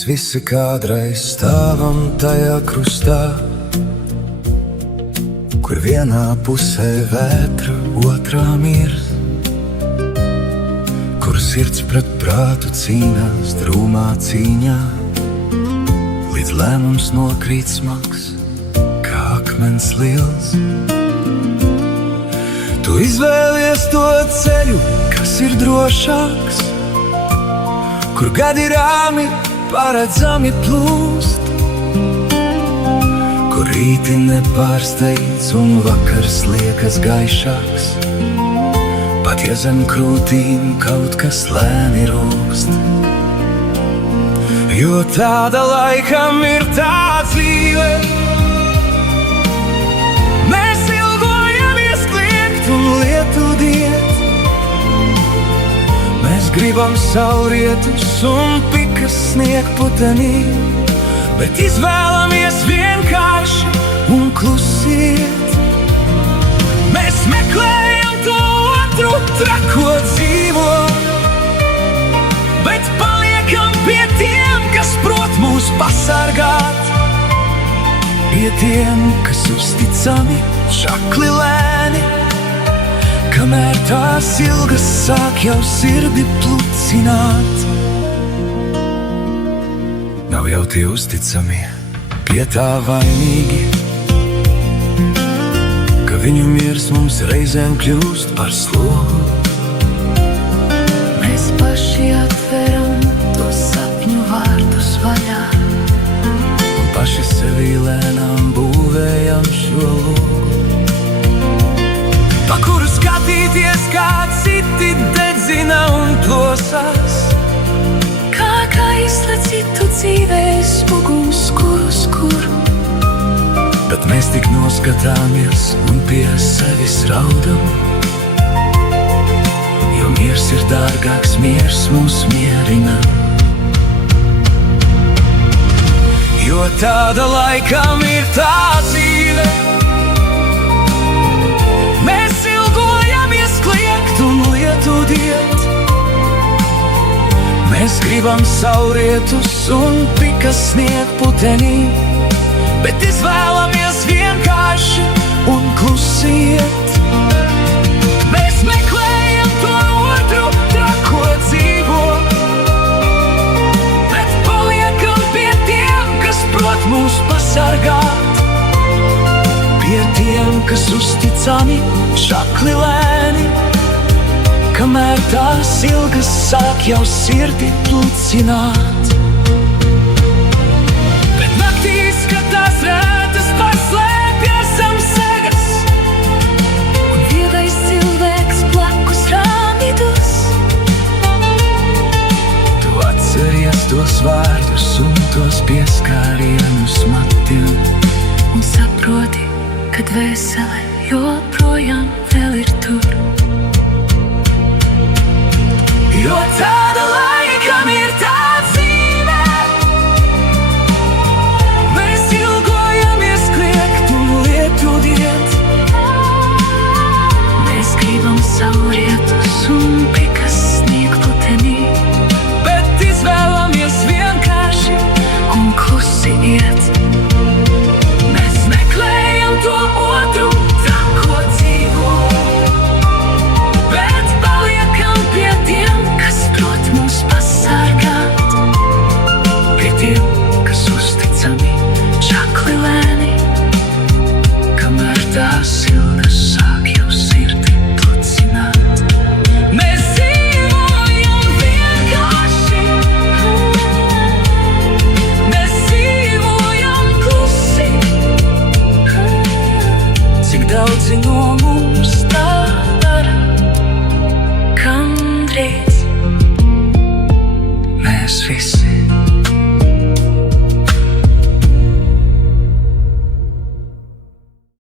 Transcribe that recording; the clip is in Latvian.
Mēs visi kādreiz stāvam tajā krustā, kur vienā pusē vētra, otrā miers, kur sirds pret prātu cīnās drūmā cīņā, līdz lēmums nokrīt smags, kā akmens liels. Tu izvēlies to ceļu, kas ir drošāks, kur gadi rāmi paredzami plūst, kur rīti nepārsteidz un vakars liekas gaišāks, pat ja zem krūtīm kaut kas lēni rūkst. Jo tāda laikam ir tā dzīve, mēs ilgojamies kliegt un lietu diet. Mēs gribam saulrietus un pikas sniegputenī, bet izvēlamies vienkārši un klusiet. Mēs meklējam to otru trako dzīvo, bet paliekam pie tiem, kas prot mūs pasargāt, pie tiem, kas uzticami, šakli lēni, kamēr tās ilgas sāk jau sirdi plucināt. Nav jau tie uzticamie, pie tā vainīgi, ka viņu miers mums reizēm kļūst par slogu. Mēs paši atveram tos sapņu vārdus vaļā, Un paši sevī lēnām būvējam šo logu, pa kuru skatīties, kā citi dedzina un plosās, kā kaisla citu dzīvēs uguns kur. bet mēs tik noskatāmies un pie sevis raudam, jo miers ir dārgāks, miers mūs mierina. Jo tāda laikam ir tā dzīve, mēs ilgojamies kliegt un lietu diet. Mēs gribam saulrietus un pikas sniegputenī, bet izvēlamies vienkārši un klusiet. Mēs meklējam to otru trako dzīvo, bet paliekam pie tiem, kas prot mūs pasargāt, pie tiem, kas uzticami, šakli lēni, kamēr tās ilgas sāk jau sirdi plucināt. Bet naktīs, kad tās rētas paslēpjas zem segas, Un viedais cilvēks blakus rāmidus, Tu atceries tos vārdus un tos pieskārienus matiem, un saproti, ka dvēsele joprojām vēl ir tur. jo tāda laikam ir tā dzīve, mēs ilgojamies kliegt un lietu diet. Mēs gribam saulrietus un pikas sniegputenī, Bet izvēlamies vienkārši un klusi iet. Mēs meklējam to otru trako dzīvo, Bet paliekam pie tiem, kas prot mūs pasargāt, pie tiem, kas uzticami, šakli lēni, kamēr tās ilgas sāk jau sirdi plucināt. Mēs dzīvojam vienkārši, mēs dzīvojam klusi. Cik daudzi no